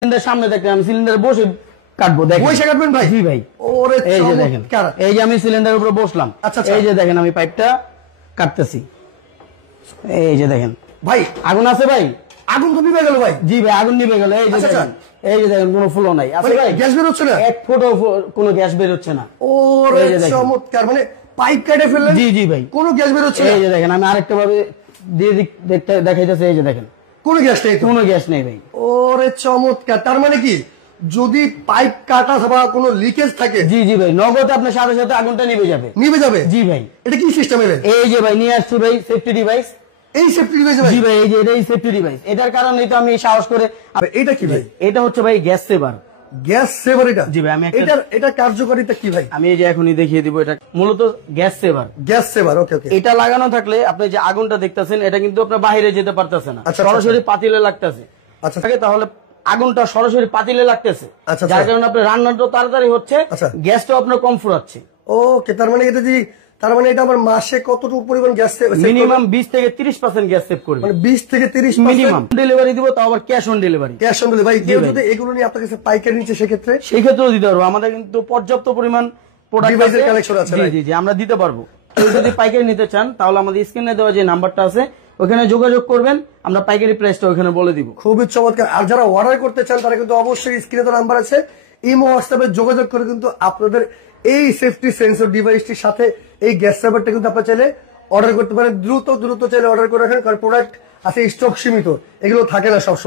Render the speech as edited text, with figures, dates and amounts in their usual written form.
Cylinder সামনে দেখেন, আমি সিলিন্ডার বসে কাটবো, দেখেন বসে কাটবেন ভাই? জি ভাই। ওরে এই যে দেখেন, এই যে আমি সিলিন্ডারের উপরে বসলাম, এই যে দেখেন আমি পাইপটা কাটতেছি, এই যে দেখেন ভাই আগুন আছে ভাই, আগুন তো নিভে গেল ভাই। জি ভাই আগুন নিভে গেল, এই যে দেখেন, এই যে দেখেন কোনো ফ্লো নাই আছে ভাই, গ্যাস বের হচ্ছে না, এক ফোঁটাও কোনো গ্যাস বের হচ্ছে না। ওরে চমৎকার, মানে পাইপ কেটে ফেললেন? জি জি ভাই, কোনো গ্যাস বের হচ্ছে না। এই যে দেখেন আমি আরেকটা ভাবে দিয়ে দেখাইতেছি, এই যে দেখেন কোনো গ্যাস নেই, কোনো গ্যাস নেই ভাই। ওরে চমৎকার, তার মানে কি যদি পাইপ কাটা বা কোনো লিকেজ থাকে, জি জি ভাই, নগদে আপনার সাথে সাথে আগুনটা নিভে যাবে। নিভে যাবে? জি ভাই। এটা কি সিস্টেম? এই যে ভাই নিয়ে আসছি ভাই সেফটি ডিভাইস। এই সেফটি ডিভাইস? জি ভাই, এই যে এটাই সেফটি ডিভাইস। এটার কারণেই তো আমি সাহস করে। এটা কি ভাই? এটা হচ্ছে ভাই গ্যাস সেভার। গ্যাস সেভার এটা? জি ভাই। আমি এটা কার্যকারিতা কি ভাই? আমি এই যে এখনই দেখিয়ে দিব। এটা মূলত গ্যাস সেভার। গ্যাস সেভার, ওকে ওকে। এটা লাগানো থাকলে আপনি যে আগুনটা দেখতেছেন, এটা কিন্তু আপনার বাইরে যেতে পারতেছে না, সরাসরি পাতিলে লাগতেছে। আচ্ছা, তাহলে আগুনটা সরাসরি পাতিলে লাগতেছে, যার কারণে আপনার রান্নাটা তাড়াতাড়ি হচ্ছে, গ্যাসটাও আপনার কম ফুরাচ্ছে। ওকে, তার মানে এটা এটা আমার মাসে কতটুকু পরিমাণ গ্যাস সেভ? মিনিমাম 20 থেকে 30% গ্যাস সেভ করবে। মানে 20 থেকে 30 মিনিমাম। ডেলিভারি দিব, তাও আবার cash on delivery. Cash on delivery. ভাই কেউ যদি এগুলো নিয়ে আপনার কাছে পাইকারি নিচ্ছে, সেক্ষেত্রেও দিতে পারবো। আমাদের কিন্তু পর্যাপ্ত পরিমাণ প্রোডাক্ট ডিভাইসের কালেকশন আছে। জি জি জি, আমরা দিতে পারবো। কেউ যদি পাইকারি নিতে চান, তাহলে আমাদের স্ক্রিনে দেওয়া যে নাম্বারটা আছে ওখানে যোগাযোগ করবেন, আমরা পাইকারি প্রাইসটা ওখানে বলে দিব। খুবই চমৎকার। আর যারা অর্ডার করতে চান, তারা কিন্তু অবশ্যই স্ক্রিনে দেওয়া নাম্বার আছে, ইমো হোয়াটসঅ্যাপে যোগাযোগ করে কিন্তু আপনাদের এই সেফটি সেন্সর ডিভাইসটির সাথে এই গ্যাস সেভারটা কিন্তু আপনারা চাইলে অর্ডার করতে পারেন। দ্রুত চাইলে অর্ডার করে রাখেন, কারণ প্রোডাক্ট আছে স্টক সীমিত, এগুলো থাকে না সবসময়।